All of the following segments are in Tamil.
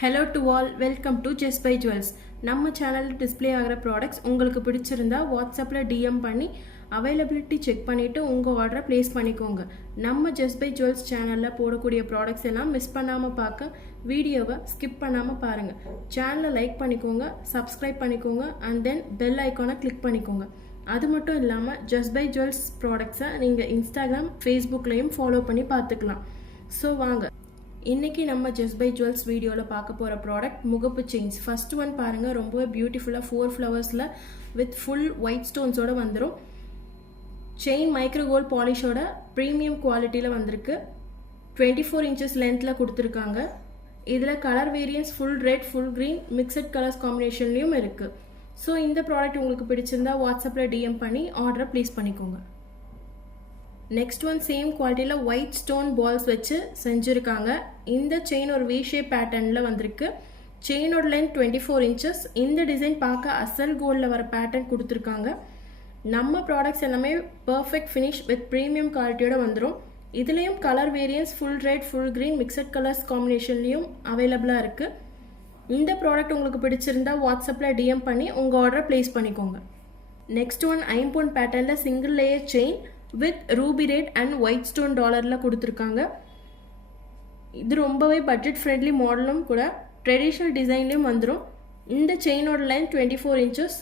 Hello to all, welcome to Just by Jewels. நம்ம சேனலில் டிஸ்பிளே ஆகிற ப்ராடக்ட்ஸ் உங்களுக்கு பிடிச்சிருந்தா வாட்ஸ்அப்பில் டிஎம் பண்ணி அவைலபிலிட்டி செக் பண்ணிவிட்டு உங்கள் ஆர்டரை ப்ளேஸ் பண்ணிக்கோங்க. நம்ம ஜஸ்ட் பை ஜுவல்ஸ் சேனலில் போடக்கூடிய ப்ராடக்ட்ஸ் எல்லாம் மிஸ் பண்ணாமல் பார்க்க வீடியோவை ஸ்கிப் பண்ணாமல் பாருங்கள். சேனலை லைக் பண்ணிக்கோங்க, சப்ஸ்கிரைப் பண்ணிக்கோங்க அண்ட் தென் பெல் ஐக்கானை கிளிக் பண்ணிக்கோங்க. அது மட்டும் இல்லாமல் ஜஸ்ட் பை ஜுவல்ஸ் ப்ராடக்ட்ஸை நீங்கள் இன்ஸ்டாகிராம், ஃபேஸ்புக்லேயும் ஃபாலோ பண்ணி பார்த்துக்கலாம். ஸோ வாங்க, இன்னைக்கு நம்ம ஜஸ்ட் பை ஜுவல்ஸ் வீடியோவில் பார்க்க போகிற ப்ராடக்ட் முகப்பு செயின்ஸ். ஃபர்ஸ்ட் ஒன் பாருங்கள், ரொம்பவே பியூட்டிஃபுல்லாக 4 ஃப்ளவர்ஸில் வித் ஃபுல் ஒயிட் ஸ்டோன்ஸோடு வந்துடும். செயின் மைக்ரோ கோல்ட் பாலிஷோட ப்ரீமியம் குவாலிட்டியில் வந்திருக்கு. 24 inches லென்த்தில் கொடுத்துருக்காங்க. இதில் colour variants full red, full green, mixed colours காம்பினேஷன்லேயும் இருக்குது. ஸோ இந்த ப்ராடக்ட் உங்களுக்கு பிடிச்சிருந்தா வாட்ஸ்அப்பில் டிஎம் பண்ணி ஆர்டரை ப்ளேஸ் பண்ணிக்கோங்க. நெக்ஸ்ட் ஒன் சேம் குவாலிட்டியில் ஒயிட் ஸ்டோன் பால்ஸ் வச்சு செஞ்சுருக்காங்க. இந்த செயின் ஒரு வி ஷேப் பேட்டர்னில் வந்திருக்கு. செயினோட லென்த் 24 inches. இந்த டிசைன் பார்க்க அசல் கோல்டில் வர பேட்டர்ன் கொடுத்துருக்காங்க. நம்ம ப்ராடக்ட்ஸ் எல்லாமே பர்ஃபெக்ட் ஃபினிஷ் வித் ப்ரீமியம் குவாலிட்டியோட வந்துடும். இதுலேயும் colour variants full red, full green, mixed colours காம்பினேஷன்லேயும் அவைலபிளாக இருக்குது. இந்த ப்ராடக்ட் உங்களுக்கு பிடிச்சிருந்தா வாட்ஸ்அப்பில் டிஎம் பண்ணி உங்கள் ஆர்டரை ப்ளேஸ் பண்ணிக்கோங்க. நெக்ஸ்ட் ஒன் ஐம்போன் பேட்டர்னில் single layer chain with ruby red and white stone டாலரில் கொடுத்துருக்காங்க. இது ரொம்பவே பட்ஜெட் ஃப்ரெண்ட்லி மாடலும் கூட, ட்ரெடிஷ்னல் டிசைன்லேயும் வந்துடும். இந்த செயினோட லென்த் 24 inches.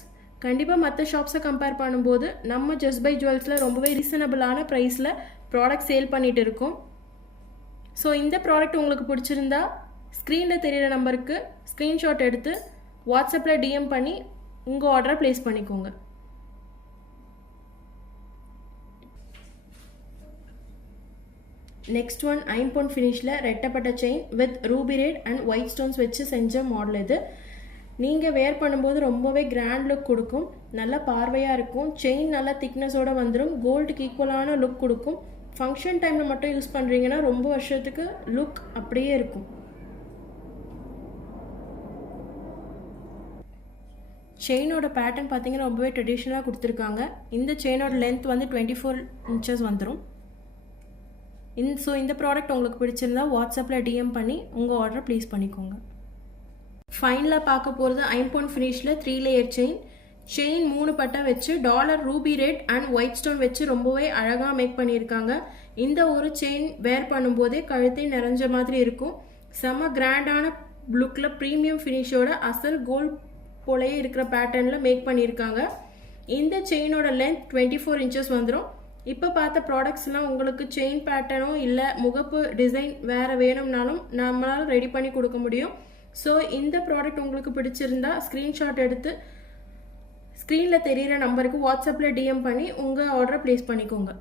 கண்டிப்பாக மற்ற ஷாப்ஸை கம்பேர் பண்ணும்போது நம்ம ஜஸ்ட் பை ஜுவல்ஸில் ரொம்பவே ரீசனபிளான ப்ரைஸில் ப்ராடக்ட் சேல் பண்ணிகிட்டு இருக்கோம். ஸோ இந்த ப்ராடக்ட் உங்களுக்கு பிடிச்சிருந்தா ஸ்க்ரீனில் தெரிகிற நம்பருக்கு ஸ்க்ரீன்ஷாட் எடுத்து வாட்ஸ்அப்பில் டிஎம் பண்ணி உங்கள் ஆர்டரை ப்ளேஸ் பண்ணிக்கோங்க. நெக்ஸ்ட் ஒன் ஐம்போன் ஃபினிஷில் ரெட்டப்பட்ட chain with ruby red and white stones வச்சு செஞ்ச மாடல். இது நீங்கள் வேர் பண்ணும்போது ரொம்பவே கிராண்ட் லுக் கொடுக்கும், நல்லா பார்வையாக இருக்கும். செயின் நல்லா திக்னஸோடு வந்துடும், கோல்டுக்கு ஈக்குவலான லுக் கொடுக்கும். ஃபங்க்ஷன் டைமில் மட்டும் யூஸ் பண்ணுறீங்கன்னா ரொம்ப வருஷத்துக்கு லுக் அப்படியே இருக்கும். செயினோட பேட்டர்ன் பார்த்தீங்கன்னா ரொம்பவே ட்ரெடிஷ்னலாக கொடுத்துருக்காங்க. இந்த செயினோட லென்த் வந்து 24 inches வந்துடும். ஸோ இந்த ப்ராடக்ட் உங்களுக்கு பிடிச்சிருந்தா வாட்ஸ்அப்பில் டிஎம் பண்ணி உங்கள் ஆர்டரை ப்ளேஸ் பண்ணிக்கோங்க. ஃபைனலாக பார்க்க போகிறது ஐம்போன் ஃபினிஷில் 3 லேயர் செயின். செயின் 3 பட்டை வச்சு dollar, Ruby red and white stone வச்சு ரொம்பவே அழகாக மேக் பண்ணியிருக்காங்க. இந்த ஒரு செயின் வேர் பண்ணும்போதே கழுத்தை நிறைஞ்ச மாதிரி இருக்கும். செம்ம கிராண்டான லுக்கில் ப்ரீமியம் ஃபினிஷோட அசல் கோல்ட் போலயே இருக்கிற பேட்டர்னில் மேக் பண்ணியிருக்காங்க. இந்த செயினோட லென்த் 24 inches வந்துடும். இப்போ பார்த்த ப்ராடக்ட்ஸ்லாம் உங்களுக்கு செயின் பேட்டர்னோ இல்லை முகப்பு டிசைன் வேறு வேணும்னாலும் நம்மளால் ரெடி பண்ணி கொடுக்க முடியும். ஸோ இந்த ப்ராடக்ட் உங்களுக்கு பிடிச்சிருந்தா ஸ்க்ரீன்ஷாட் எடுத்து ஸ்க்ரீனில் தெரிகிற நம்பருக்கு வாட்ஸ்அப்பில் டிஎம் பண்ணி உங்கள் ஆர்டரை ப்ளேஸ் பண்ணிக்கோங்க.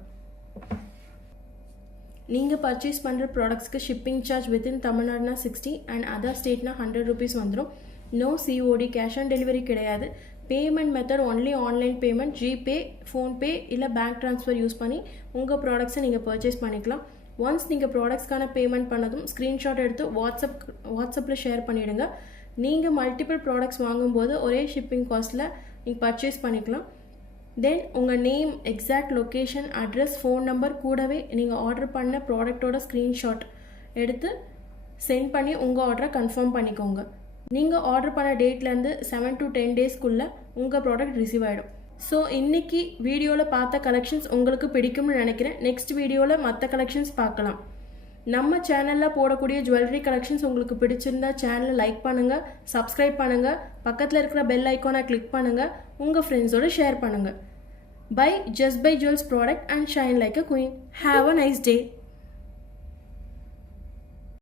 நீங்கள் பர்ச்சேஸ் பண்ணுற ப்ராடக்ட்ஸ்க்கு ஷிப்பிங் சார்ஜ் வித்தின் தமிழ்நாடுனா 60 அண்ட் அதர் ஸ்டேட்னா 100 rupees வந்துடும். No COD, cash on delivery கிடையாது. Payment method only online payment, GPay, PhonePe இல்லை பேங்க் ட்ரான்ஸ்ஃபர் யூஸ் பண்ணி உங்கள் ப்ராடக்ட்ஸை நீங்கள் பர்ச்சேஸ் பண்ணிக்கலாம். ஒன்ஸ் நீங்கள் ப்ராடக்ட்ஸ்க்கான பேமெண்ட் பண்ணதும் ஸ்க்ரீன்ஷாட் எடுத்து வாட்ஸ்அப்பில் ஷேர் பண்ணிவிடுங்க. நீங்கள் மல்டிபிள் ப்ராடக்ட்ஸ் வாங்கும்போது ஒரே ஷிப்பிங் காஸ்ட்டில் நீங்கள் பர்ச்சேஸ் பண்ணிக்கலாம். தென் உங்கள் name, exact location, address, phone number கூடவே நீங்கள் ஆர்டர் பண்ண ப்ராடக்டோட ஸ்க்ரீன்ஷாட் எடுத்து சென்ட் பண்ணி உங்கள் ஆர்டரை கன்ஃபார்ம் பண்ணிக்கோங்க. நீங்கள் ஆர்டர் பண்ண டேட்லேருந்து 7 to 10 daysக்குள்ளே உங்கள் ப்ராடக்ட் ரிசீவ் ஆகிடும். ஸோ இன்றைக்கி வீடியோவில் பார்த்த கலெக்ஷன்ஸ் உங்களுக்கு பிடிக்கும்னு நினைக்கிறேன். நெக்ஸ்ட் வீடியோவில் மற்ற கலெக்ஷன்ஸ் பார்க்கலாம். நம்ம சேனலில் போடக்கூடிய ஜுவல்லரி கலெக்ஷன்ஸ் உங்களுக்கு பிடிச்சிருந்தா சேனலை லைக் பண்ணுங்கள், சப்ஸ்கிரைப் பண்ணுங்கள், பக்கத்தில் இருக்கிற பெல் ஐக்கானை கிளிக் பண்ணுங்கள், உங்கள் ஃப்ரெண்ட்ஸோடு ஷேர் பண்ணுங்கள். Buy just buy jewels product and shine like a queen. Have a nice day.